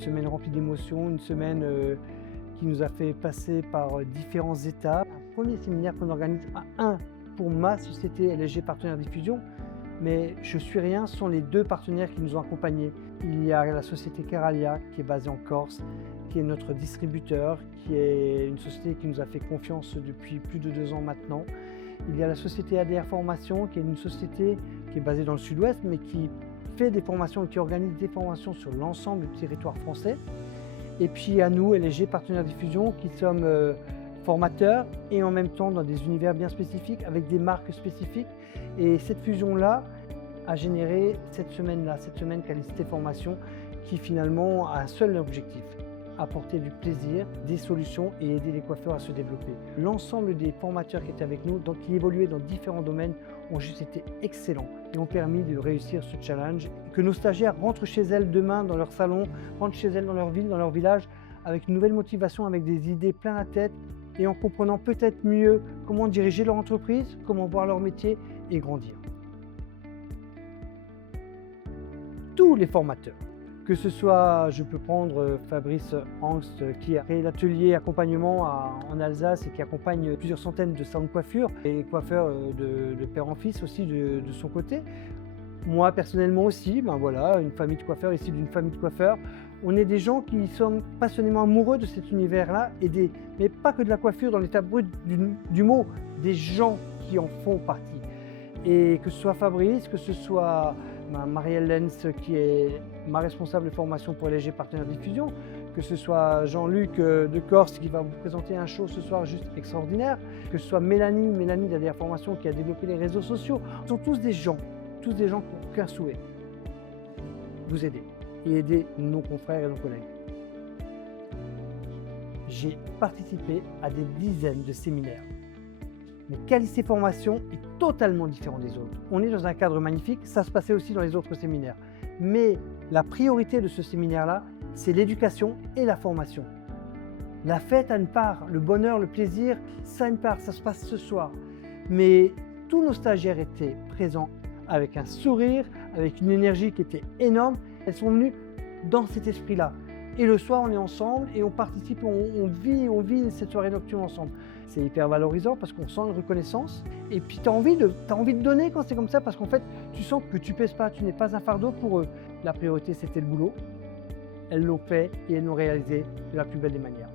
semaine remplie d'émotions, une semaine qui nous a fait passer par différentes étapes. Un premier séminaire qu'on organise pour ma société LSG Partenaire Diffusion, mais je suis rien sont les deux partenaires qui nous ont accompagnés. Il y a la société Keralia qui est basée en Corse, qui est notre distributeur, qui est une société qui nous a fait confiance depuis plus de 2 ans maintenant. Il y a la société ADR Formation, qui est une société qui est basée dans le sud-ouest, mais qui fait des formations et qui organise des formations sur l'ensemble du territoire français. Et puis à nous, LSG Partenaire Diffusion, qui sommes formateurs et en même temps dans des univers bien spécifiques, avec des marques spécifiques. Et cette fusion-là a généré cette semaine Qualité Formation, qui finalement a un seul objectif: apporter du plaisir, des solutions et aider les coiffeurs à se développer. L'ensemble des formateurs qui étaient avec nous, donc qui évoluaient dans différents domaines, ont juste été excellents et ont permis de réussir ce challenge. Que nos stagiaires rentrent chez elles demain dans leur salon, rentrent chez elles dans leur ville, dans leur village, avec une nouvelle motivation, avec des idées plein la tête et en comprenant peut-être mieux comment diriger leur entreprise, comment voir leur métier et grandir. Tous les formateurs, que ce soit, je peux prendre Fabrice Angst qui a créé l'atelier accompagnement en Alsace et qui accompagne plusieurs centaines de salons de coiffure et coiffeurs de père en fils aussi de son côté. Moi personnellement aussi, voilà, une famille de coiffeurs, ici d'une famille de coiffeurs. On est des gens qui sont passionnément amoureux de cet univers-là, mais pas que de la coiffure dans l'état brut du mot, des gens qui en font partie. Et que ce soit Fabrice, que ce soit Marielle Lenz qui est ma responsable de formation pour LSG Partenaire Diffusion, que ce soit Jean-Luc de Corse qui va vous présenter un show ce soir juste extraordinaire, que ce soit Mélanie d'ADR Formation qui a développé les réseaux sociaux. Ce sont tous des gens qui n'ont qu'un souhait: vous aider et aider nos confrères et nos collègues. J'ai participé à des dizaines de séminaires. Mais Qualité Formation est totalement différent des autres. On est dans un cadre magnifique, ça se passait aussi dans les autres séminaires. Mais la priorité de ce séminaire-là, c'est l'éducation et la formation. La fête a une part, le bonheur, le plaisir, ça a une part, ça se passe ce soir. Mais tous nos stagiaires étaient présents avec un sourire, avec une énergie qui était énorme. Elles sont venues dans cet esprit-là. Et le soir, on est ensemble et on participe, on vit cette soirée nocturne ensemble. C'est hyper valorisant parce qu'on sent une reconnaissance. Et puis, tu as envie de donner quand c'est comme ça parce qu'en fait, tu sens que tu pèses pas, tu n'es pas un fardeau pour eux. La priorité, c'était le boulot. Elles l'ont fait et elles l'ont réalisé de la plus belle des manières.